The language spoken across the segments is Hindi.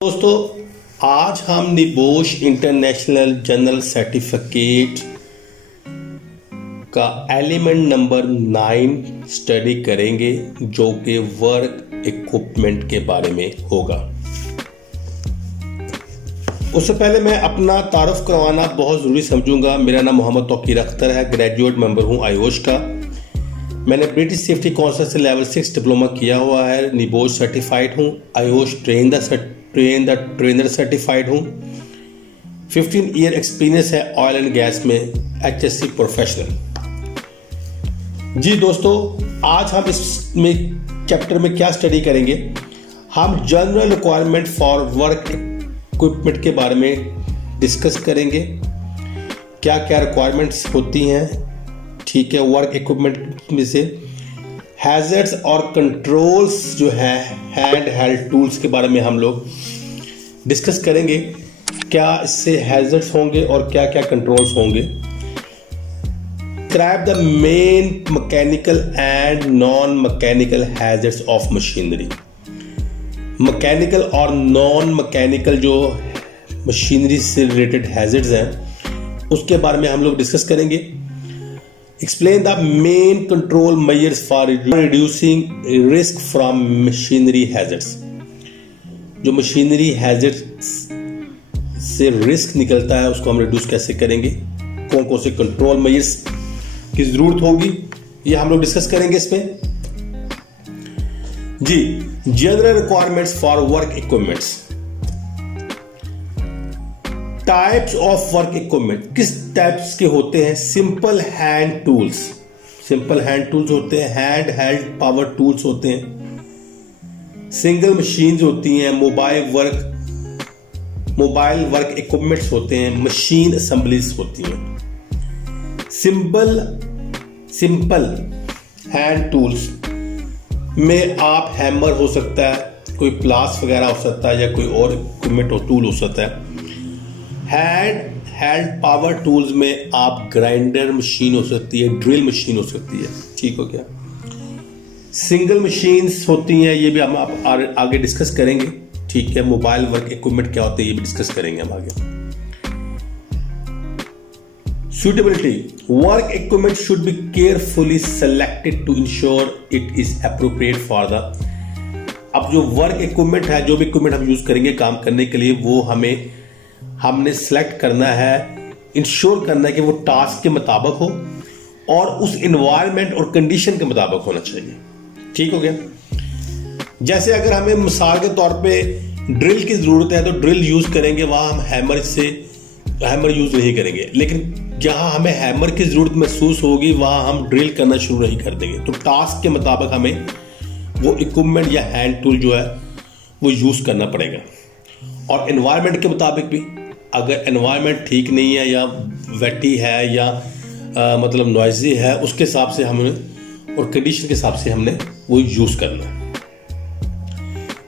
दोस्तों, आज हम निबोश इंटरनेशनल जनरल सर्टिफिकेट का एलिमेंट नंबर 9 स्टडी करेंगे, जो कि वर्क इक्विपमेंट के बारे में होगा। उससे पहले मैं अपना तारुफ करवाना बहुत ज़रूरी समझूंगा। मेरा नाम मोहम्मद तौकीर अख्तर है, ग्रेजुएट मेंबर हूं आयोश का। मैंने ब्रिटिश सेफ्टी काउंसिल से लेवल 6 डिप्लोमा किया हुआ है, निबोश सर्टिफाइड हूं, आयोश ट्रेनर सर्टिफाइड हूं। 15 ईयर एक्सपीरियंस है ऑयल एंड गैस में, HSC प्रोफेशनल। जी दोस्तों, आज हम इसमें चैप्टर में क्या स्टडी करेंगे, हम general requirement for work equipment के बारे में डिस्कस करेंगे। क्या क्या रिक्वायरमेंट्स होती हैं, ठीक है, वर्क इक्विपमेंट में से हैजर्ड्स और कंट्रोल्स जो है हैंड हेल्ड टूल्स के बारे में हम लोग डिस्कस करेंगे। क्या इससे हैजर्ड्स होंगे और क्या क्या कंट्रोल्स होंगे। describe the main mechanical and non mechanical hazards of machinery। Mechanical और नॉन मैकेनिकल जो मशीनरी से रिलेटेड हैजर्ड्स हैं उसके बारे में हम लोग डिस्कस करेंगे। Explain the main control measures for reducing risk from machinery hazards। जो मशीनरी हैजर्ड्स से रिस्क निकलता है उसको हम रिड्यूस कैसे करेंगे, कौन कौन से कंट्रोल मेजर्स की जरूरत होगी, ये हम लोग डिस्कस करेंगे इसमें। जी, general requirements for work equipments. Types of work equipment किस टाइप्स के होते हैं। Simple hand tools, simple hand tools होते हैं, हैंड हेल्ड पावर टूल्स होते हैं, सिंगल मशीन्स होती हैं, मोबाइल वर्क इक्विपमेंट्स होते हैं, मशीन असेंबलीज होती हैं। सिंपल हैंड टूल्स में आप हैमर हो सकता है, कोई प्लास वगैरह हो सकता है, या कोई और इक्विपमेंट और टूल हो सकता है। हैंड हेल्ड पावर टूल्स में आप ग्राइंडर मशीन हो सकती है, ड्रिल मशीन हो सकती है, ठीक हो गया। सिंगल मशीन्स होती हैं, ये भी हम आप आगे डिस्कस करेंगे, ठीक है। मोबाइल वर्क इक्विपमेंट क्या होते हैं ये भी डिस्कस करेंगे हम आगे। Suitability, work equipment should be carefully selected to ensure it is appropriate for the. अब जो वर्क इक्विपमेंट है, जो भी इक्विपमेंट हम यूज करेंगे काम करने के लिए, वो हमने सेलेक्ट करना है, इंश्योर करना है कि वो टास्क के मुताबिक हो और उस एनवायरनमेंट और कंडीशन के मुताबिक होना चाहिए, ठीक हो गया। जैसे अगर हमें मिसाल के तौर पे ड्रिल की जरूरत है तो ड्रिल यूज करेंगे, वहां हम हैमर यूज नहीं करेंगे, लेकिन जहां हमें हैमर की जरूरत महसूस होगी वहां हम ड्रिल करना शुरू नहीं कर देंगे। तो टास्क के मुताबिक हमें वो इक्विपमेंट या हैंड टूल जो है वो यूज करना पड़ेगा। और एनवायरनमेंट के मुताबिक भी, अगर एनवायरनमेंट ठीक नहीं है या वेटी है या मतलब नॉइजी है, उसके हिसाब से हमने और कंडीशन के हिसाब से हमने वो यूज करना है।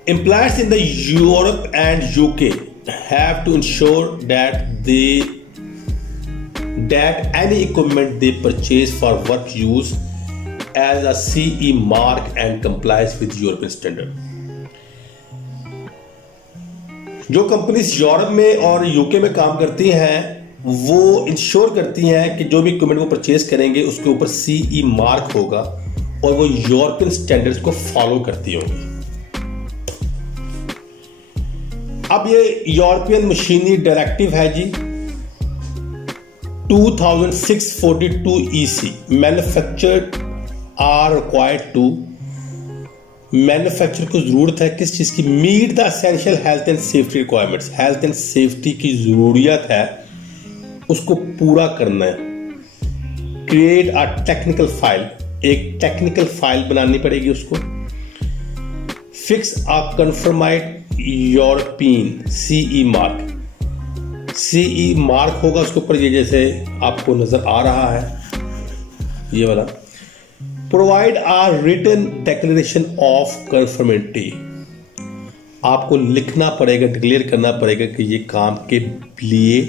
Employers in the Europe and UK have to ensure that any equipment they purchase for work use as a CE mark and complies with European standard। जो कंपनीज यूरोप में और यूके में काम करती हैं वो इंश्योर करती हैं कि जो भी इक्विपमेंट वो परचेज करेंगे उसके ऊपर CE मार्क होगा और वो यूरोपियन स्टैंडर्ड्स को फॉलो करती होंगी। अब ये यूरोपियन मशीनरी डायरेक्टिव है जी 2642 EC। Manufacturer are required to, manufacture को जरूरत है किस चीज की, meet the essential health and safety requirements. Health and safety की जरूरियत है, उसको पूरा करना है। क्रिएट अ टेक्निकल फाइल, एक टेक्निकल फाइल बनानी पड़ेगी उसको। Fix a conformed European CE mark, CE mark होगा उसके ऊपर, ये जैसे आपको नजर आ रहा है ये वाला। Provide a written declaration of conformity, आपको लिखना पड़ेगा, डिक्लेयर करना पड़ेगा कि ये काम के लिए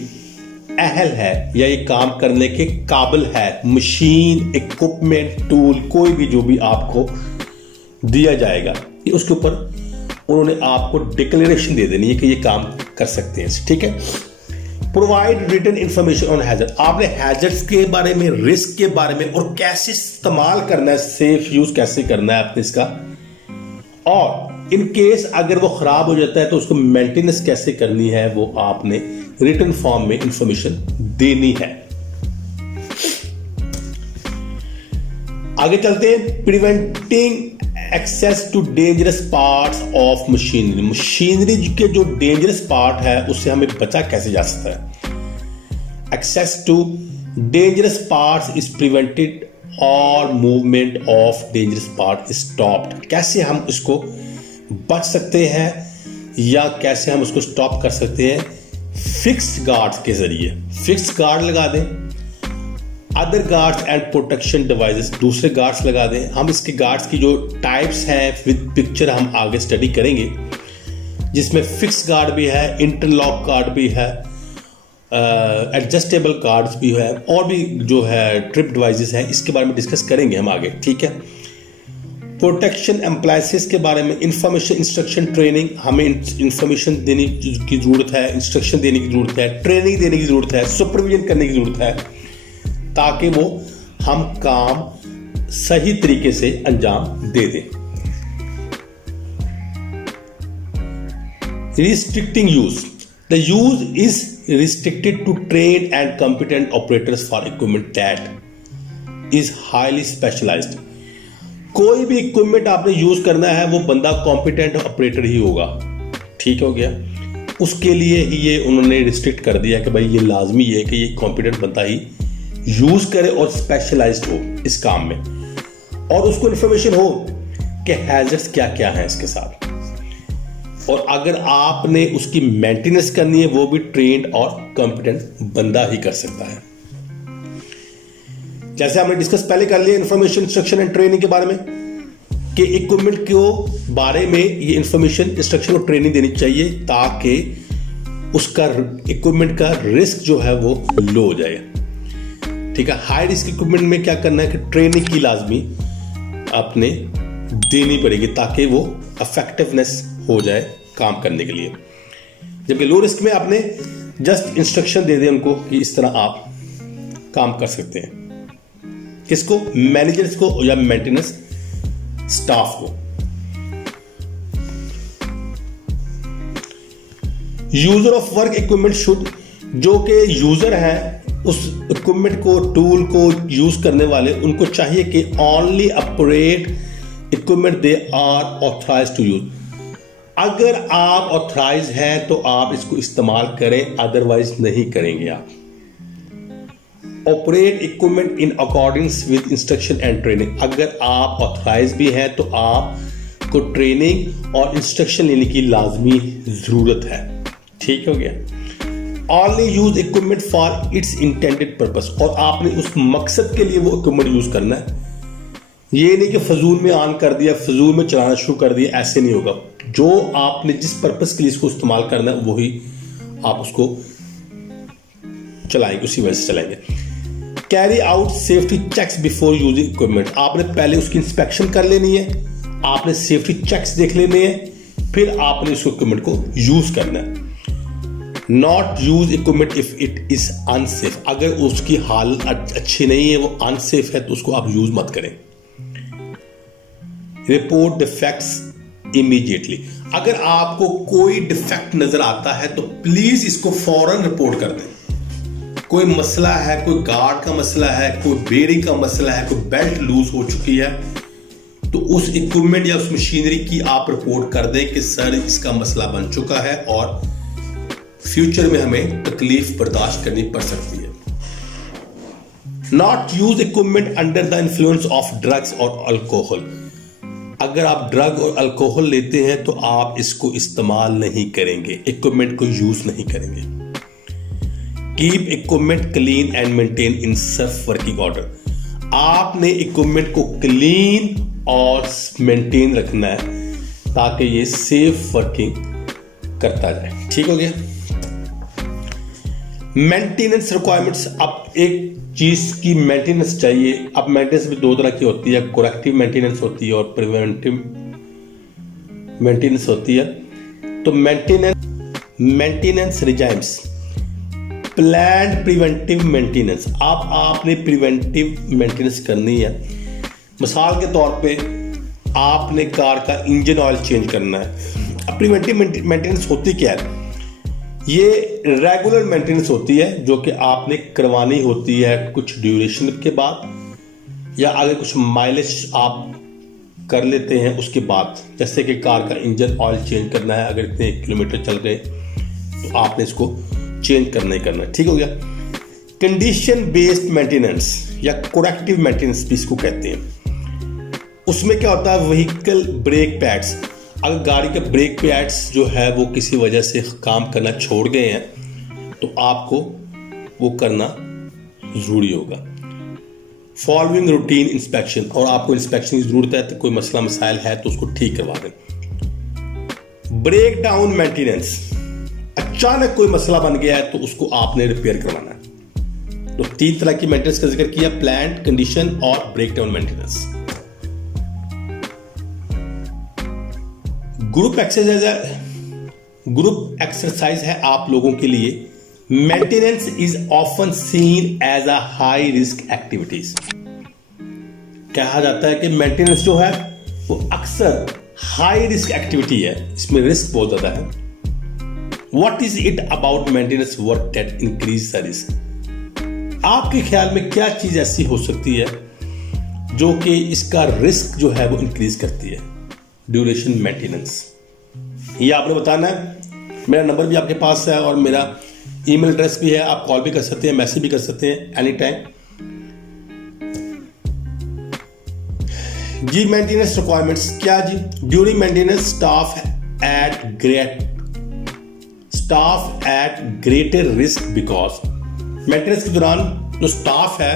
अहल है या ये काम करने के काबिल है। मशीन, इक्विपमेंट, टूल, कोई भी जो भी आपको दिया जाएगा, ये उसके ऊपर उन्होंने आपको डिक्लेरेशन दे देनी है कि ये काम कर सकते हैं, ठीक है। Provide written information on hazard, आपने हैजर्ड्स के बारे में, रिस्क के बारे में और कैसे इस्तेमाल करना है, सेफ यूज कैसे करना है आपने इसका, और इन केस अगर वो खराब हो जाता है तो उसको मेंटेनेंस कैसे करनी है, वो आपने रिटन फॉर्म में इंफॉर्मेशन देनी है। आगे चलते हैं, preventing access to dangerous parts of machinery, machinery के जो डेंजरस पार्ट है उससे हमें बचा कैसे जा सकता है। Access to dangerous parts is prevented और movement of dangerous part is stopped, कैसे हम इसको बच सकते हैं या कैसे हम उसको स्टॉप कर सकते हैं। फिक्स्ड गार्ड्स के जरिए, फिक्स्ड गार्ड लगा दें, other guards and protection devices, दूसरे गार्ड्स लगा दें। हम इसके गार्ड्स की जो टाइप्स हैं विद पिक्चर हम आगे स्टडी करेंगे, जिसमें फिक्स गार्ड भी है, इंटरलॉक गार्ड भी है, एडजस्टेबल गार्ड्स भी है, और भी जो है ट्रिप डिवाइसेस हैं, इसके बारे में डिस्कस करेंगे हम आगे, ठीक है। प्रोटेक्शन एम्प्लायंसेस के बारे में, इंफॉर्मेशन इंस्ट्रक्शन ट्रेनिंग, हमें इंफॉर्मेशन देने की जरूरत है, इंस्ट्रक्शन देने की जरूरत है, ट्रेनिंग देने की जरूरत है, सुपरविजन करने की जरूरत है, ताकि वो हम काम सही तरीके से अंजाम दे दें। Restricting use, the use is restricted to trained and competent operators for equipment that is highly specialized। कोई भी इक्विपमेंट आपने यूज करना है वो बंदा कॉम्पिटेंट ऑपरेटर ही होगा, ठीक हो गया। उसके लिए ये उन्होंने रिस्ट्रिक्ट कर दिया कि भाई ये लाजमी है कि ये कॉम्पिटेंट बंदा ही यूज करे और स्पेशलाइज्ड हो इस काम में, और उसको इंफॉर्मेशन हो कि हैजर्ड्स क्या क्या है इसके साथ, और अगर आपने उसकी मेंटेनेंस करनी है वो भी ट्रेंड और कॉम्पिटेंट बंदा ही कर सकता है। जैसे हमने डिस्कस पहले कर लिया इंफॉर्मेशन इंस्ट्रक्शन एंड ट्रेनिंग के बारे में, कि इक्विपमेंट के बारे में ये इंफॉर्मेशन इंस्ट्रक्शन और ट्रेनिंग देनी चाहिए ताकि उसका इक्विपमेंट का रिस्क जो है वो लो हो जाए, ठीक है। हाई रिस्क इक्विपमेंट में क्या करना है कि ट्रेनिंग की लाजमी आपने देनी पड़ेगी ताकि वो इफेक्टिवनेस हो जाए काम करने के लिए, जबकि लो रिस्क में आपने जस्ट इंस्ट्रक्शन दे दे उनको कि इस तरह आप काम कर सकते हैं। किसको? मैनेजर्स को या मेंटेनेंस स्टाफ को। User of work equipment should, जो कि यूजर है उस इक्विपमेंट को, टूल को यूज करने वाले, उनको चाहिए कि only operate equipment they are authorised to use. अगर आप ऑथराइज हैं तो आप इसको इस्तेमाल करें, अदरवाइज नहीं करेंगे आप। Operate equipment in according with instruction and training, अगर आप ऑथराइज भी हैं तो आपको ट्रेनिंग और इंस्ट्रक्शन लेने की लाजमी जरूरत है, ठीक हो गया। Only use equipment for its intended purpose, और आपने उस मकसद के लिए वो इक्विपमेंट यूज करना है। ये नहीं कि फजूल में ऑन कर दिया, फजूल में चलाना शुरू कर दिया, ऐसे नहीं होगा। जो आपने जिस पर्पस के लिए इसको इस्तेमाल करना है वही आप उसको चलाएंगे, उसी वजह से चलाएंगे। Carry out safety checks before using equipment, आपने पहले उसकी इंस्पेक्शन कर लेनी है, आपने सेफ्टी चेक्स देख लेने हैं, फिर आपने उस इक्विपमेंट को यूज करना है। Not use equipment if it is unsafe, अगर उसकी हालत अच्छी नहीं है, वो अनसेफ है, तो उसको आप यूज मत करें। रिपोर्ट डिफेक्ट्स इमीडिएटली, अगर आपको कोई डिफेक्ट नजर आता है तो प्लीज इसको फौरन रिपोर्ट कर दें। कोई मसला है, कोई गार्ड का मसला है, कोई बेरिंग का मसला है, कोई बेल्ट लूज हो चुकी है, तो उस इक्विपमेंट या उस मशीनरी की आप रिपोर्ट कर दें कि सर इसका मसला बन चुका है और फ्यूचर में हमें तकलीफ बर्दाश्त करनी पड़ सकती है। Not use equipment under the influence of drugs और अल्कोहल, अगर आप ड्रग और अल्कोहल लेते हैं तो आप इसको इस्तेमाल नहीं करेंगे, इक्विपमेंट को यूज नहीं करेंगे। Keep equipment clean and maintain in safe working order, आपने इक्विपमेंट को क्लीन और मेंटेन रखना है ताकि ये सेफ वर्किंग करता जाए, ठीक हो गया। मेंटेनेंस रिक्वायरमेंट्स, अब एक चीज की मेंटेनेंस चाहिए। अब मेंटेनेंस भी दो तरह की होती है, कोरेक्टिव मेंटेनेंस होती है और प्रिवेंटिव मेंटेनेंस होती है। तो maintenance regimes, planned preventive maintenance, आपने प्रिवेंटिव मेंटेनेंस करनी है। मिसाल के तौर पे आपने कार का इंजन ऑयल चेंज करना है। अब प्रिवेंटिव मेंटेनेंस होती क्या है? ये रेगुलर मेंटेनेंस होती है जो कि आपने करवानी होती है कुछ ड्यूरेशन के बाद, या अगर कुछ माइलेज आप कर लेते हैं उसके बाद। जैसे कि कार का इंजन ऑयल चेंज करना है, अगर इतने किलोमीटर चल गए तो आपने इसको चेंज करना ही करना है। ठीक हो गया। कंडीशन बेस्ड मेंटेनेंस या कोरेक्टिव मेंटेनेंस भी इसको कहते हैं। उसमें क्या होता है, व्हीकल ब्रेक पैड्स, अगर गाड़ी के ब्रेक पैड्स जो है वो किसी वजह से काम करना छोड़ गए हैं तो आपको वो करना जरूरी होगा। फॉलोइंग रूटीन इंस्पेक्शन, और आपको इंस्पेक्शन की जरूरत है तो कोई मसला मसाइल है तो उसको ठीक करवा दें। ब्रेक डाउन मेंटेनेंस, अचानक कोई मसला बन गया है तो उसको आपने रिपेयर करवाना है। तो 3 तरह की मेंटेनेंस का जिक्र किया, प्लान्ड, कंडीशन और breakdown maintenance. Group exercise है आप लोगों के लिए। Maintenance is often seen as a high risk activities. कहा जाता है कि मेंटेनेंस जो है वो अक्सर हाई रिस्क एक्टिविटी है, इसमें रिस्क बहुत ज्यादा है। What is it about maintenance work that increase the risk? आपके ख्याल में क्या चीज ऐसी हो सकती है जो कि इसका रिस्क जो है वो इंक्रीज करती है? ड्यूरेशन मेंटेनेंस, ये आपने बताना है। मेरा नंबर भी आपके पास है और मेरा ईमेल एड्रेस भी है, आप कॉल भी कर सकते हैं, मैसेज भी कर सकते हैं एनी टाइम। जी मेंटेनेंस रिक्वायरमेंट्स क्या जी? During maintenance staff at greater risk because, maintenance के दौरान जो स्टाफ है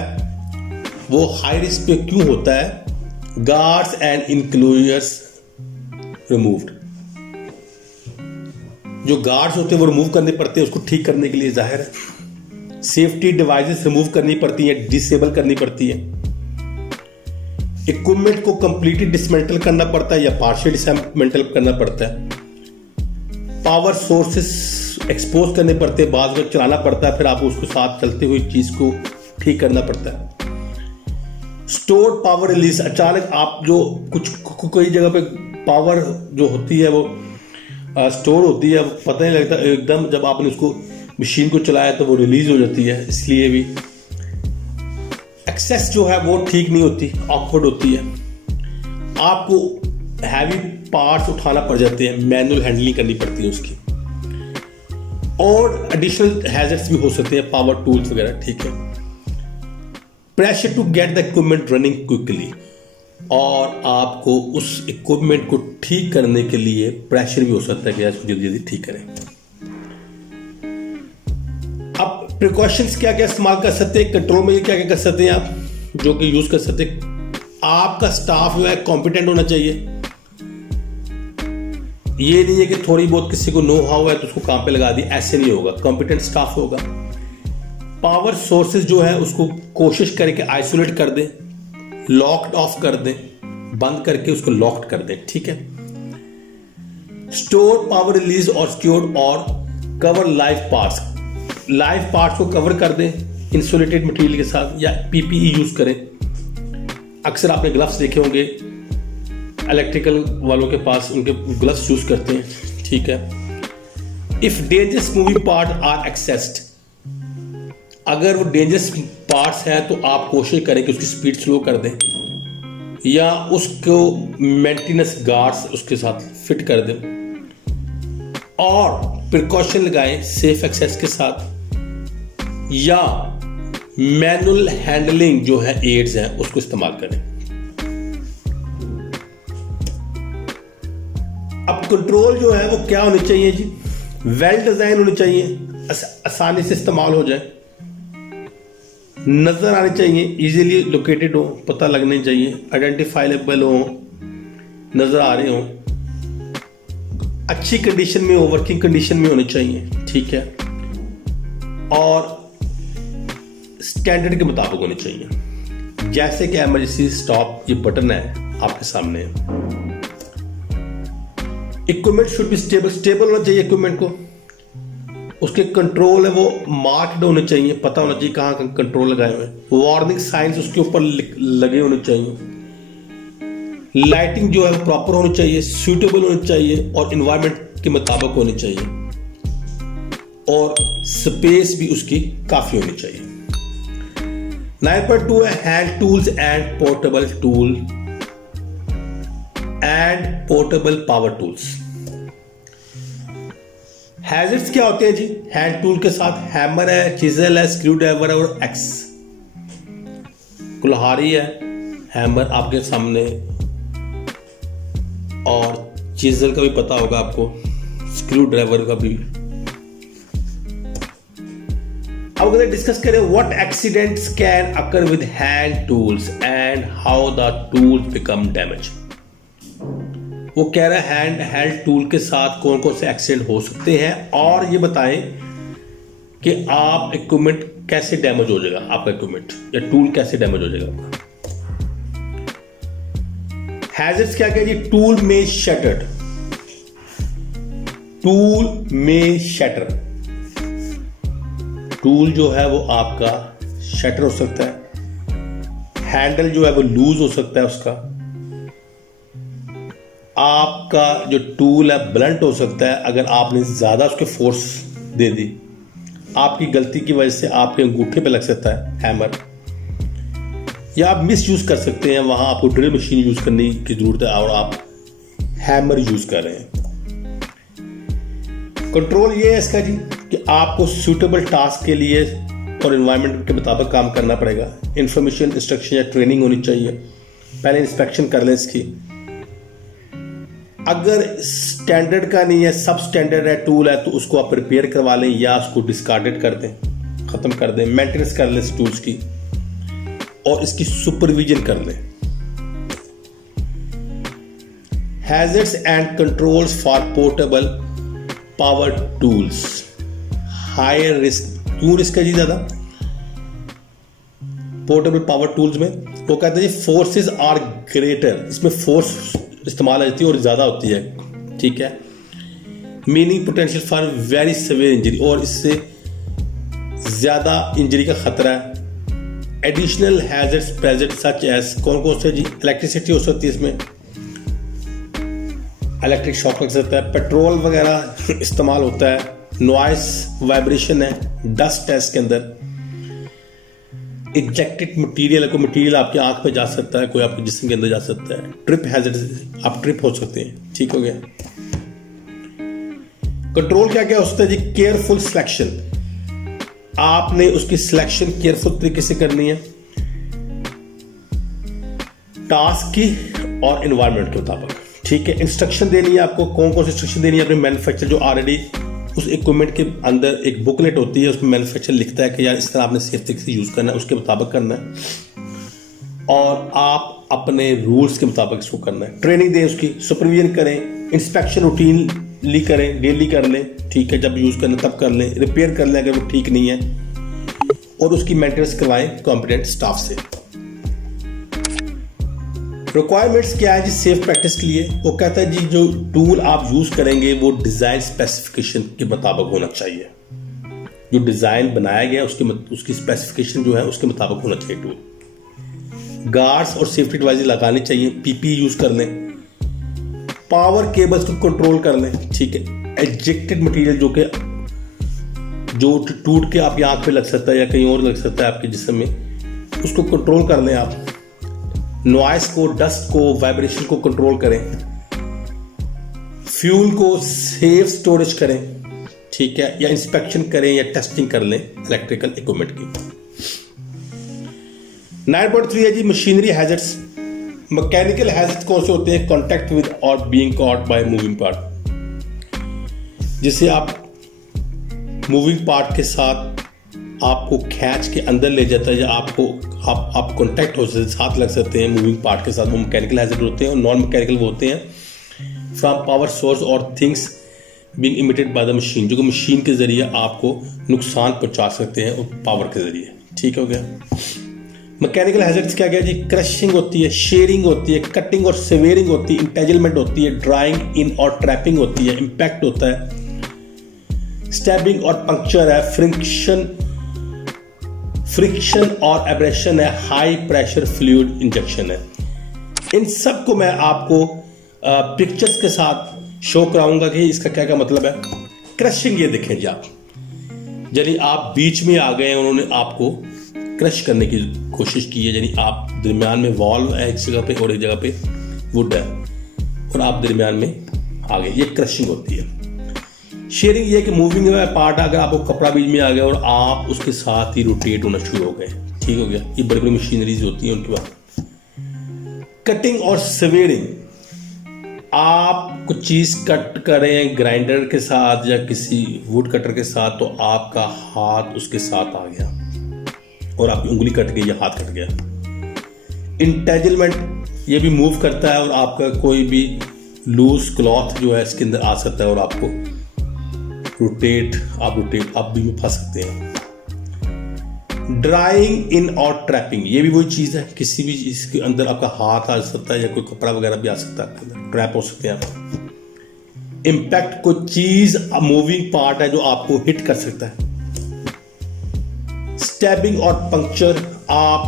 वो हाई रिस्क पे क्यों होता है? गार्ड्स एंड इंक्लूजर्स रिमूव्ड, जो गार्ड्स होते हैं वो रिमूव करने पड़ते हैं उसको ठीक करने के लिए, जाहिर है। सेफ्टी डिवाइसेस रिमूव करनी पड़ती है, डिसेबल करनी पड़ती है। इक्विपमेंट को कंप्लीटली डिसमेंटल करना पड़ता है या पार्शियल डिसमेंटल करना पड़ता है। पावर सोर्सेस एक्सपोज करने पड़ते हैं, बाद में चलाना पड़ता है, फिर आपको उसके साथ चलते हुए चीज को ठीक करना पड़ता है। स्टोर पावर रिलीज, अचानक आप जो कोई जगह पे पावर जो होती है वो स्टोर होती है, पता नहीं लगता, एकदम जब आपने उसको मशीन को चलाया तो वो रिलीज हो जाती है, इसलिए भी एक्सेस जो है वो ठीक नहीं होती, ऑकवर्ड होती है। आपको हैवी पार्ट्स उठाना पड़ जाते हैं, मैनुअल हैंडलिंग करनी पड़ती है उसकी, और एडिशनल हैजर्ड्स भी हो सकते हैं, पावर टूल्स वगैरह। ठीक है। Pressure to get the equipment running quickly, और आपको उस इक्विपमेंट को ठीक करने के लिए प्रेशर भी हो सकता है कि इसको जल्दी जल्दी ठीक करें। अब प्रिकॉशंस क्या क्या इस्तेमाल कर सकते हैं, कंट्रोल में क्या क्या कर सकते हैं आप जो कि यूज कर सकते हैं? आपका स्टाफ जो है कॉम्पिटेंट होना चाहिए। ये नहीं है कि थोड़ी बहुत किसी को नो हाउ है तो उसको काम पे लगा दी, ऐसे नहीं होगा। कॉम्पिटेंट स्टाफ होगा। पावर सोर्सेज जो है उसको कोशिश करके आइसोलेट कर दें, लॉक्ड ऑफ कर दें, बंद करके उसको लॉक्ड कर दें। ठीक है। स्टोर पावर रिलीज और सिक्योर और कवर लाइव पार्ट्स को कवर कर दें इंसुलेटेड मटेरियल के साथ, या पीपीई यूज करें। अक्सर आपने ग्लव्स देखे होंगे, इलेक्ट्रिकल वालों के पास उनके ग्लव्स यूज करते हैं। ठीक है। If dangerous moving part are accessed, अगर वो डेंजरस पार्ट्स हैं तो आप कोशिश करें कि उसकी स्पीड स्लो कर दें, या उसको मेंटेनेंस गार्ड्स उसके साथ फिट कर दें, और प्रिकॉशन लगाएं सेफ एक्सेस के साथ, या मैनुअल हैंडलिंग जो है एड्स हैं उसको इस्तेमाल करें। अब कंट्रोल जो है वो क्या होने चाहिए जी? वेल डिजाइन होने चाहिए, आसानी से इस्तेमाल हो जाए, नजर आने चाहिए, इजीली लोकेटेड हो, पता लगने चाहिए, आइडेंटिफाइबल हो, नजर आ रहे हो, अच्छी कंडीशन में हो, वर्किंग कंडीशन में होने चाहिए। ठीक है। और स्टैंडर्ड के मुताबिक होने चाहिए। जैसे कि इमरजेंसी स्टॉप, ये बटन है आपके सामने, equipment should be stable, stable होना चाहिए इक्विपमेंट को, उसके कंट्रोल है वो मार्क्ड होने चाहिए, पता होना चाहिए कहाँ कंट्रोल लगाए हुए हैं, वार्निंग साइंस उसके ऊपर लगे होने चाहिए, लाइटिंग जो है वो प्रॉपर होनी चाहिए, सूटेबल होनी चाहिए और एनवायरनमेंट के मुताबिक होनी चाहिए, और स्पेस भी उसकी काफी होनी चाहिए। 9.2 है hand tools and portable tool and portable power tools. Hazards क्या होते हैं जी? हैंड टूल के साथ हैमर है, चिजल है, स्क्रू ड्राइवर है और एक्स, कुल्हाड़ी है, हैमर आपके सामने, और चिजल का भी पता होगा आपको, स्क्रू ड्राइवर का भी। अब अगर डिस्कस करें what accidents can occur with hand tools and how the tools become damage. वो कह रहा है हैंड टूल के साथ कौन कौन से एक्सीडेंट हो सकते हैं, और ये बताएं कि आप इक्विपमेंट कैसे डैमेज हो जाएगा, आपका इक्विपमेंट या टूल कैसे डैमेज हो जाएगा आपका। हैजर्ड्स क्या क्या जी? टूल में शटर्ड, टूल में शटर, टूल जो है वो आपका शटर हो सकता है, हैंडल जो है वो लूज हो सकता है उसका, आपका जो टूल है ब्लंट हो सकता है अगर आपने ज्यादा उसके फोर्स दे दी, आपकी गलती की वजह से आपके अंगूठे पे लग सकता है हैमर, या आप मिस यूज कर सकते हैं, वहां आपको ड्रिल मशीन यूज करने की जरूरत है और आप हैमर यूज कर रहे हैं। कंट्रोल ये है इसका जी कि आपको सूटेबल टास्क के लिए और एनवायरनमेंट के मुताबिक काम करना पड़ेगा। इंफॉर्मेशन, इंस्ट्रक्शन या ट्रेनिंग होनी चाहिए, पहले इंस्पेक्शन कर लें इसकी। अगर स्टैंडर्ड का नहीं है, सब स्टैंडर्ड है टूल है, तो उसको आप रिपेयर करवा लें या उसको डिस्कार्डेड कर दें, खत्म कर दें, मेंटेनेंस कर लें इस टूल्स की और इसकी सुपरविजन कर लें। Hazards and controls for portable power tools, higher risk. क्यों रिस्क है जी ज्यादा पोर्टेबल पावर टूल्स में? वो कहते हैं जी फोर्सेस आर ग्रेटर, इसमें फोर्स इस्तेमाल होती है और ज्यादा होती है, ठीक है। Meaning potential for very severe injury, और इससे ज्यादा इंजरी का खतरा है। Additional hazards present such as, कौन कौन से जी? इलेक्ट्रिसिटी हो सकती है इसमें, इलेक्ट्रिक शॉक लग सकता है, पेट्रोल वगैरह इस्तेमाल होता है, नॉइस, वाइब्रेशन है, डस्ट है इसके अंदर, इजेक्टेड मटेरियल है, कोई मटेरियल आपकी आंख में जा सकता है, कोई आपके जिस्म के अंदर जा सकता है, ट्रिप हैजर्ड, आप ट्रिप हो सकते हैं, ठीक हो गया। कंट्रोल क्या क्या हो सकता है जी? केयरफुल सिलेक्शन, आपने उसकी सिलेक्शन केयरफुल तरीके से करनी है, टास्क की और एनवायरनमेंट के मुताबिक, ठीक है। इंस्ट्रक्शन देनी है आपको, कौन कौन सी इंस्ट्रक्शन देनी है अपने मैन्युफैक्चर, जो ऑलरेडी उस इक्विपमेंट के अंदर एक बुकलेट होती है, उसमें मैन्युफैक्चर लिखता है कि यार इस तरह आपने सेफ्टी से यूज करना है, उसके मुताबिक करना है और आप अपने रूल्स के मुताबिक इसको करना है। ट्रेनिंग दें उसकी, सुपरविजन करें, इंस्पेक्शन रूटीनली करें, डेली कर लें, ठीक है, जब यूज करना तब कर लें, रिपेयर कर लें अगर वो ठीक नहीं है, और उसकी मेंटेनेंस करवाएं कॉम्पिटेंट स्टाफ से। रिक्वायरमेंट्स क्या है जी सेफ प्रैक्टिस के लिए? वो कहता है जी जो टूल आप यूज करेंगे वो डिजाइन स्पेसिफिकेशन के मुताबिक होना चाहिए, जो डिजाइन बनाया गया उसकी स्पेसिफिकेशन जो है उसके मुताबिक होना चाहिए टूल। गार्ड्स और सेफ्टी डिवाइस लगानी चाहिए, पीपी यूज कर लें, पावर केबल्स को कंट्रोल कर लें, ठीक है। एजेक्टेड मटेरियल जो टूट के आपकी आंख पे लग सकता है या कहीं और लग सकता है आपके जिस्म में, उसको कंट्रोल कर लें आप। नॉइस को, डस्ट को, वाइब्रेशन को कंट्रोल करें, फ्यूल को सेफ स्टोरेज करें, ठीक है, या इंस्पेक्शन करें या टेस्टिंग कर लें इलेक्ट्रिकल इक्विपमेंट की। 9.3 है जी मशीनरी हैजर्ड्स। मैकेनिकल हैजर्ड्स कौन से होते हैं? कॉन्टैक्ट विद और being caught by moving part, जिसे आप मूविंग पार्ट के साथ आपको खींच के अंदर ले जाता है, या आप कांटेक्ट हो सकते, साथ लग सकते हैं मूविंग पार्ट के साथ, वो मैकेनिकल हैजर्ड होते हैं। और नॉन मैकेनिकल वो होते हैं फ्रॉम पावर सोर्स और things being emitted by the machine, जो कि मशीन के जरिए आपको नुकसान पहुंचा सकते हैं और पावर के जरिए, ठीक हो गया। मैकेनिकल हैजर्ड्स क्या क्या जी? क्रशिंग होती है, शेयरिंग होती है, कटिंग और सेवेरिंग होती है, इंटेजलमेंट होती है, ड्राइंग इन और ट्रैपिंग होती है, इंपैक्ट होता है, स्टैबिंग और पंक्चर है, फ्रिक्शन और एब्रेशन है, हाई प्रेशर फ्लूइड इंजेक्शन है। इन सब को मैं आपको पिक्चर्स के साथ शो कराऊंगा कि इसका क्या क्या मतलब है। क्रशिंग ये देखें जी आप, यानी आप बीच में आ गए, उन्होंने आपको क्रश करने की कोशिश की है, यानी आप दरमियान में वॉल्व है एक जगह पे और एक जगह पे वुड है और आप दरमियान में आ गए, ये क्रशिंग होती है। शेयरिंग ये कि मूविंग पार्ट, अगर आपको कपड़ा बीच में आ गया और आप उसके साथ ही रोटेट होना शुरू हो गए, ठीक हो गया, ये बड़ी बड़ी मशीनरीज होती हैं उनके बाद। कटिंग और सवेरिंग, आप कुछ चीज कट करें ग्राइंडर के साथ या किसी वुड कटर के साथ, तो आपका हाथ उसके साथ आ गया और आपकी उंगली कट गई या हाथ कट गया। इंटेजलमेंट ये भी मूव करता है और आपका कोई भी लूज क्लॉथ जो है इसके अंदर आ सकता है और आपको आप भी फंस सकते हैं। ड्राइंग इन और ट्रैपिंग, ये भी वही चीज है, किसी भी चीज के अंदर आपका हाथ आ सकता है या कोई कपड़ा वगैरह भी आ सकता है, ट्रैप हो सकते हैं आप। इंपैक्ट, कोई चीज मूविंग पार्ट है जो आपको हिट कर सकता है। स्टैबिंग और पंक्चर, आप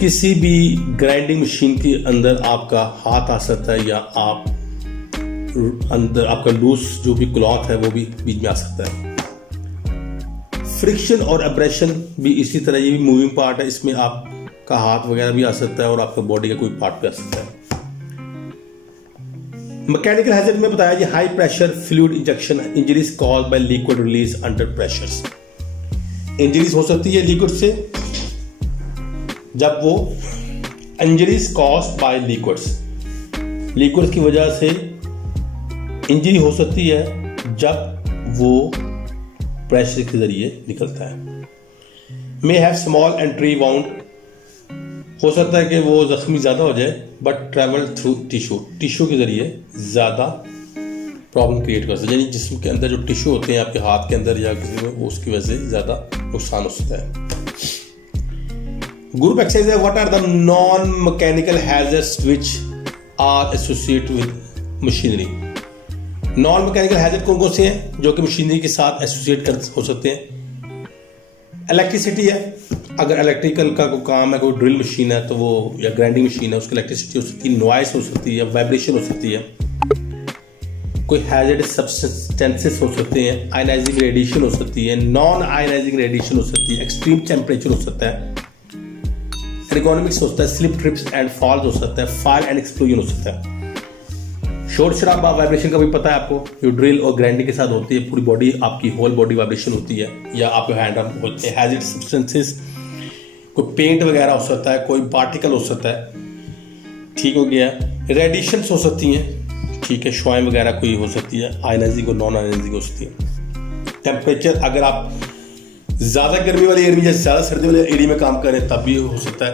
किसी भी ग्राइंडिंग मशीन के अंदर आपका हाथ आ सकता है या आप अंदर आपका लूज जो भी क्लॉथ है वो भी बीच में आ सकता है। फ्रिक्शन और एब्रेशन भी इसी तरह, ये भी मूविंग पार्ट है, इसमें आपका हाथ वगैरह भी आ सकता है और आपका बॉडी का कोई पार्ट भी आ सकता है। मैकेनिकल हैजर्ड में बताया जी, high pressure fluid injection, injuries caused by liquid release under pressures. Injuries हो सकती है लिक्विड से, जब वो इंजरीज कॉज्ड बाय लिक्विड्स की वजह से इंजरी हो सकती है जब वो प्रेशर के जरिए निकलता है। May have small entry wound, हो सकता है कि वो जख्मी ज्यादा हो जाए, बट ट्रेवल थ्रू टिश्यू के जरिए ज्यादा प्रॉब्लम क्रिएट कर सकते हैं, यानी जिस्म के अंदर जो टिश्यू होते हैं आपके हाथ के अंदर या किसी में, वो उसकी वजह से ज्यादा नुकसान हो सकता है। ग्रुप एक्सरसाइज है, what are the non mechanical hazards which are associated with machinery. Non mechanical hazard कौन कौन से हैं जो कि मशीनरी के साथ एसोसिएट हो सकते हैं? इलेक्ट्रिसिटी है, अगर इलेक्ट्रिकल का कोई काम है, कोई ड्रिल मशीन है तो वो, या ग्राइंडिंग मशीन है, उसकी इलेक्ट्रिसिटी हो सकती है, नॉइस हो सकती है, वाइब्रेशन हो सकती है, कोई हैजर्डस सब्सटेंसेस हो सकते हैं, आयनाइजिंग रेडिएशन हो सकती है, नॉन आयनाइजिंग रेडिएशन हो सकती है, एक्सट्रीम टेम्परेचर हो सकता है, एर्गोनॉमिक्स हो सकता है, स्लिप ट्रिप्स एंड फॉल्स हो सकता है, फायर एंड एक्सप्लोजन हो सकता है। शोर शराबा वाइब्रेशन का भी पता है आपको, जो ड्रिल और ग्राइंडिंग के साथ होती है, पूरी बॉडी आपकी होल बॉडी वाइब्रेशन होती है, या आपके हैंड होते हैं। हैजर्ड सब्सटेंसेस, कोई पेंट वगैरह हो सकता है, कोई पार्टिकल हो सकता है, ठीक हो गया। रेडिएशन हो सकती हैं, ठीक है, शुआएं वगैरह कोई हो सकती है, आयनाइजिंग और नॉन आयनाइजिंग हो सकती है। टेम्परेचर, अगर आप ज्यादा गर्मी वाले एरिया या ज्यादा सर्दी वाले एरिया में काम करें तब भी हो सकता है।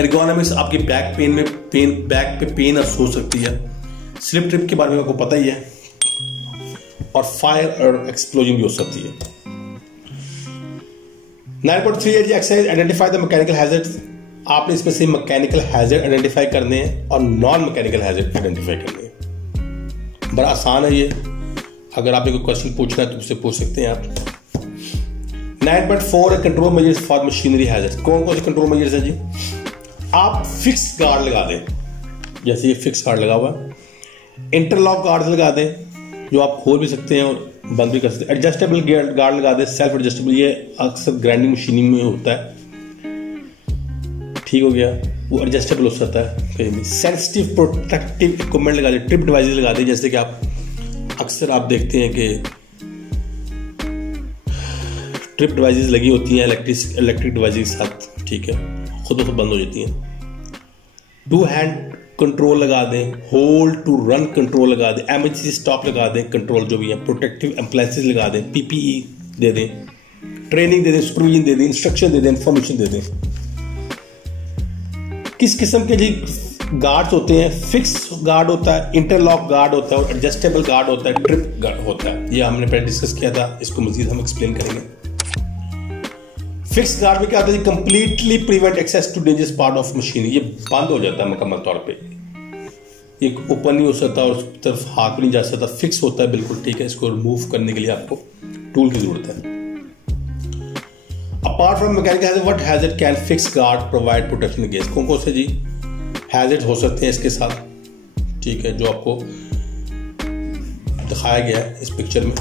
एर्गोनॉमिक्स, आपकी बैक पे पेन हो सकती है। स्लिप ट्रिप के बारे में आपको पता ही है, और फायर और एक्सप्लोजन भी हो सकती है। 9.3 exercise, identify the mechanical hazards. आपने इसमें से मैकेनिकल हैजर्ड आइडेंटिफाई करने हैं और नॉन मैकेनिकल हैजर्ड आइडेंटिफाई करने हैं। बड़ा आसान है ये, अगर आपने कोई क्वेश्चन पूछना है तो मुझसे पूछ सकते हैं आप। 9.4 control measures for machinery hazard. कौन कौन से कंट्रोल मेजर्स हैं जी? आप फिक्स गार्ड लगा दें, जैसे ये फिक्स गार्ड लगा हुआ है, इंटरलॉक गार्ड लगा दें जो आप खोल भी सकते हैं और बंद भी कर सकते हैं। एडजस्टेबल गार्ड लगा दें, सेल्फ एडजस्टेबल, ये अक्सर ग्राइंडिंग मशीनिंग में होता है, ठीक हो गया, वो एडजस्टेबल हो सकता है कहीं भी। सेंसिटिव प्रोटेक्टिव इक्विपमेंट लगा दें, ट्रिप डिवाइसेस लगा दें, जैसे कि आप अक्सर आप देखते हैं कि ट्रिप डिवाइसेस लगी होती हैं इलेक्ट्रिक डिवाइसेस के साथ, ठीक है, खुद से बंद हो जाती हैं। टू हैंड कंट्रोल लगा दें, होल्ड टू रन कंट्रोल लगा दें, एमरजेंसी स्टॉप लगा दें, कंट्रोल जो भी है, प्रोटेक्टिव एप्लायंसेस लगा दें, पीपीई दे दें, ट्रेनिंग दे दें, सुपरविजन दे दें, इंस्ट्रक्शन दे दें, इंफॉर्मेशन दे दें। किस किस्म के लिए गार्ड्स होते हैं? फिक्स गार्ड होता है, इंटरलॉक गार्ड होता है और एडजस्टेबल गार्ड होता है, ट्रिप गार्ड होता है। ये हमने पहले डिस्कस किया था, इसको मजीद हम एक्सप्लेन करेंगे। फिक्स गार्ड में क्या होता है, completely prevent access to dangerous part of machine. ये बंद हो जाता है मुकम्मल तौर पे, ये ओपन नहीं हो सकता और उस तरफ हाथ भी नहीं जा सकता, फिक्स होता है बिल्कुल, ठीक है। इसको रिमूव करने के लिए आपको टूल की जरूरत है। Apart from mechanical hazard, what hazard can fix guard provide protection against? कौन कौन से जी हैजर्ड हो सकते हैं इसके साथ, ठीक है, जो आपको दिखाया गया है इस पिक्चर में।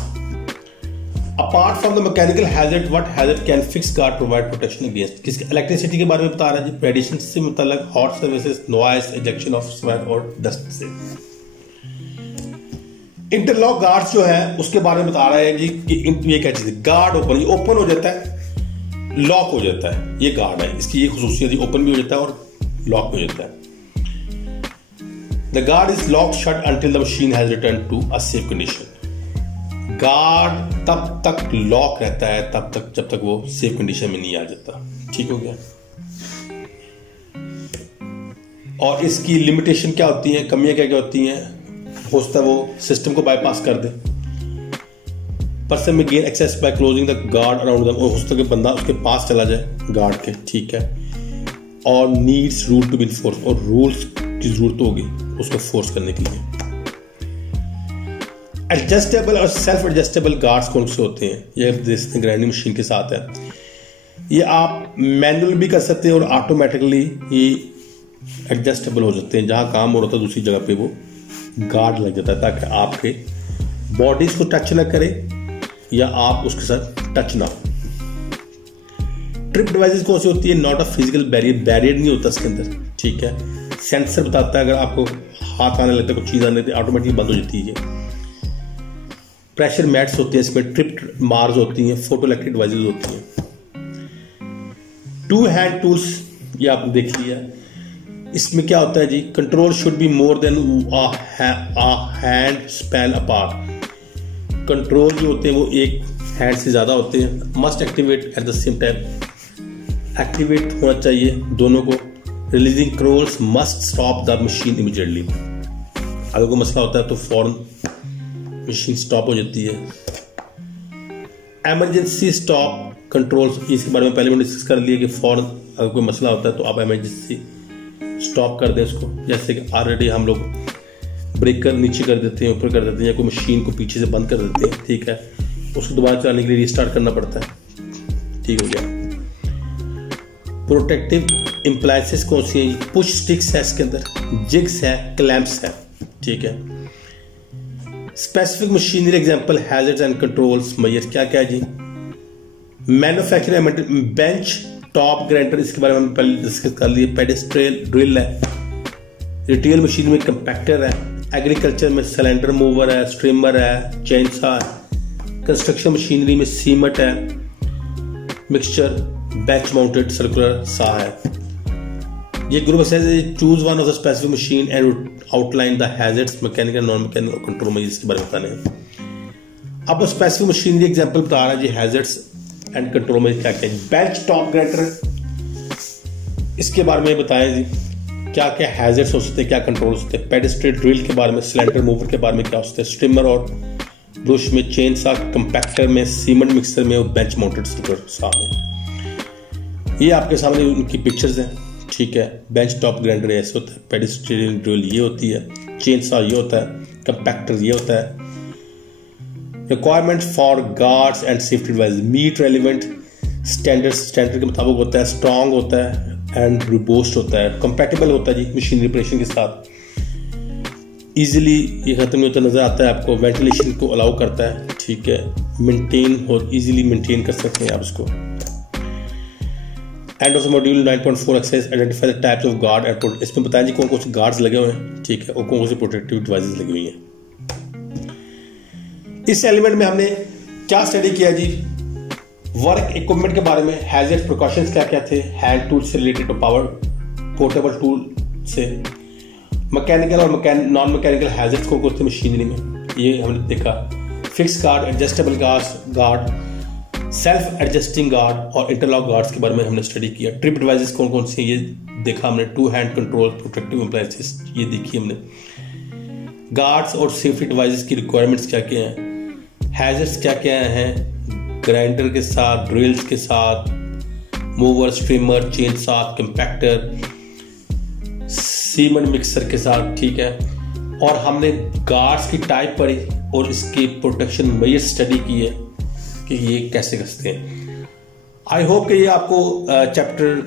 Apart from the mechanical hazard, what hazard can fix guard provide protection against? किसके? इलेक्ट्रिसिटी के बारे में बता रहा है जी, रेडिएशन से मुतल्लिक, hot surfaces, noise, ejection of स्वेट और डस्ट से। इंटरलॉक गार्ड्स जो है उसके बारे में बता रहा है जी कि ये क्या चीज है, गार्ड ओपन हो जाता है, लॉक हो जाता है, ये गार्ड है, इसकी ये खुसूसियत, ओपन भी हो जाता है और लॉक हो जाता है। The guard is lock shut until the machine has return to a safe condition. Guard तब तक लॉक रहता है तब तक जब तक वो सेफ कंडीशन में नहीं आ जाता, ठीक हो गया। और इसकी लिमिटेशन क्या होती है, कमियां क्या क्या होती हैं? हो सकता है वो सिस्टम को बाईपास कर दे, person may gain access by closing the guard around them, और हो सकता है कि बंदा उसके पास चला जाए गार्ड के, ठीक है। और needs rule to be enforce, और रूल्स की जरूरत होगी उसको फोर्स करने के लिए। एडजस्टेबल और सेल्फ एडजस्टेबल गार्ड्स कौन से होते हैं? ये ग्राइंडिंग मशीन के साथ है, ये आप मैनुअल भी कर सकते हैं और ऑटोमेटिकली ये एडजस्टेबल हो सकते हैं। जहां काम हो रहा था दूसरी जगह पे वो गार्ड लग जाता है ताकि आपके बॉडीज को टच ना करे या आप उसके साथ टच ना हो। ट्रिप डिवाइसेस कौन सी होती है? नॉट अ फिजिकल बैरियर नहीं होता इसके अंदर, ठीक है। सेंसर बताता है अगर आपको हाथ आने लगता है, कुछ चीज आने लगती है, ऑटोमेटिकली बंद हो जाती है। प्रेशर मैट्स होती है इसमें, ट्रिप मार्स होती हैं, फोटो इलेक्ट्रिक डिवाइसेस होती हैं। टू हैंड टूल्स, ये आपने देख लिया। इसमें क्या होता है जी, control should be more than a hand span apart. Control जो होते हैं वो एक हैंड से ज्यादा होते हैं। Must activate at the same time, activate होना चाहिए दोनों को। Releasing controls must stop the machine immediately. अगर कोई मसला होता है तो फौरन मशीन स्टॉप हो जाती है। इमरजेंसी स्टॉप कंट्रोल्स, इसके बारे में पहले मैंने डिस्कस कर लिया कि फौरन अगर कोई मसला होता है तो आप इमरजेंसी स्टॉप कर दें उसको। जैसे कि ऑलरेडी हम लोग ब्रेकर नीचे कर देते हैं, ऊपर कर देते हैं, या कोई मशीन को पीछे से बंद कर देते हैं, ठीक है, उसको दोबारा चलाने के लिए रीस्टार्ट करना पड़ता है, ठीक हो गया। प्रोटेक्टिव इम्प्लायंसेस कौन सी है? पुश स्टिक्स है इसके अंदर, जिग्स है, क्लैंप्स है, ठीक है। Specific machinery example hazards and controls measures क्या क्या है जी? मैन्युफैक्चरिंग बेंच टॉप ग्राइंडर, इसके बारे में हम पहले डिस्कस कर लिए। पेडेस्ट्रियल ड्रिल है, रिटेल मशीन में कंपैक्टर है, एग्रीकल्चर में सिलेंडर मूवर है, स्ट्रीमर है, चेनसा है, कंस्ट्रक्शन मशीनरी में सीमेंट है, मिक्सचर, बेंच माउंटेड सर्कुलर सा है। ये group says choose one of the specific machine and outline the hazards, mechanical, non mechanical और कंट्रोल मेजर्स के बारे में बताने हैं। अब स्पेसिफिक मशीनरी एग्जांपल बता रहा है जी, हैजर्ड्स एंड कंट्रोल मेजर्स क्या क्या है। बेंच टॉप ग्राइंडर, इसके बारे में बताएं जी क्या क्या हैजर्ड्स हो सकते हैं, क्या कंट्रोल होते हैं। पेडेस्ट्रियल ड्रिल के बारे में, सिलेंडर मूवर के बारे में क्या होते हैं, स्ट्रीमर और ब्रुश में, चेन सा, कंपैक्टर में, सीमेंट मिक्सर में और बेंच माउंटेड सर्कुलर सा में। ये आपके सामने उनकी पिक्चर्स हैं, ठीक है। बेंच टॉप ग्राइंडर ऐसे होता है, पेडेस्ट्रियल ड्रिल ये होती है, चेन सा ये होता है, कंपैक्टर ये होता है। Requirement for guards and safety device meet relevant standard के मुताबिक होता है, स्ट्रांग होता है एंड रिबोस्ट होता है, कंपैटिबल होता है जी मशीनरी ऑपरेशन के साथ, इजीली ये खत्म नहीं होता, नजर आता है आपको, वेंटिलेशन को अलाउ करता है, ठीक है, मेंटेन हो, इजीली मेंटेन कर सकते हैं आप इसको। End of module 9.4 exercise identify the types of guard and, इसमें बताएं जी कौन कौन से गार्ड्स लगे हुए हैं, ठीक है, और कौन कौन से प्रोटेक्टिव डिवाइसेस लगी हुई हैं। इस एलिमेंट में हमने क्या स्टडी किया जी? वर्क इक्विपमेंट के बारे में, हैजर्ड प्रिकॉशंस क्या क्या थे, हैंड टूल से related to power portable tool से, मैकेनिकल और नॉन मैकेनिकल हैजर्ड्स को थे मशीनरी में, ये हमने देखा। Fix guard, adjustable guard, self adjusting guard और इंटरलॉक गार्ड्स के बारे में हमने स्टडी किया। ट्रिप डिवाइसेस कौन कौन सी ये देखा हमने। Two hand control, protective appliances ये देखी हमने। गार्ड्स और सेफ्टी डिवाइसेस की रिक्वायरमेंट्स क्या क्या हैं, हैजर्ड्स क्या क्या हैं, ग्राइंडर के साथ, ड्रिल्स के साथ, मूवर्स, ट्रिमर, चेन साथ, कंपैक्टर, सीमेंट मिक्सर के साथ, ठीक है। और हमने गार्ड्स की टाइप पढ़ी और इसकी प्रोटेक्शन मेजर स्टडी की है कि ये कैसे कसते हैं। आई होप कि ये आपको चैप्टर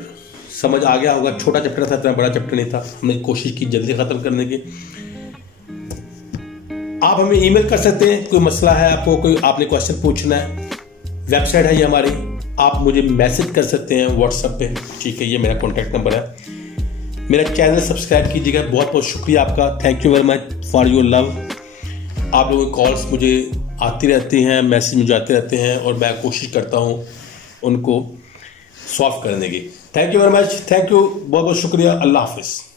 समझ आ गया होगा। छोटा चैप्टर था, इतना बड़ा चैप्टर नहीं था। हमने कोशिश की जल्दी खत्म करने की। आप हमें ईमेल कर सकते हैं, कोई मसला है आपको, कोई आपने क्वेश्चन पूछना है, वेबसाइट है ये हमारी, आप मुझे मैसेज कर सकते हैं व्हाट्सएप पे, ठीक है। ये मेरा कॉन्टैक्ट नंबर है। मेरा चैनल सब्सक्राइब कीजिएगा। बहुत बहुत शुक्रिया आपका। Thank you very much for your love. आप लोगों की कॉल्स मुझे आती रहती हैं, मैसेज मुझे आते रहते हैं और मैं कोशिश करता हूँ उनको सॉल्व करने की। Thank you very much. Thank you, बहुत बहुत शुक्रिया। अल्लाह हाफिज़।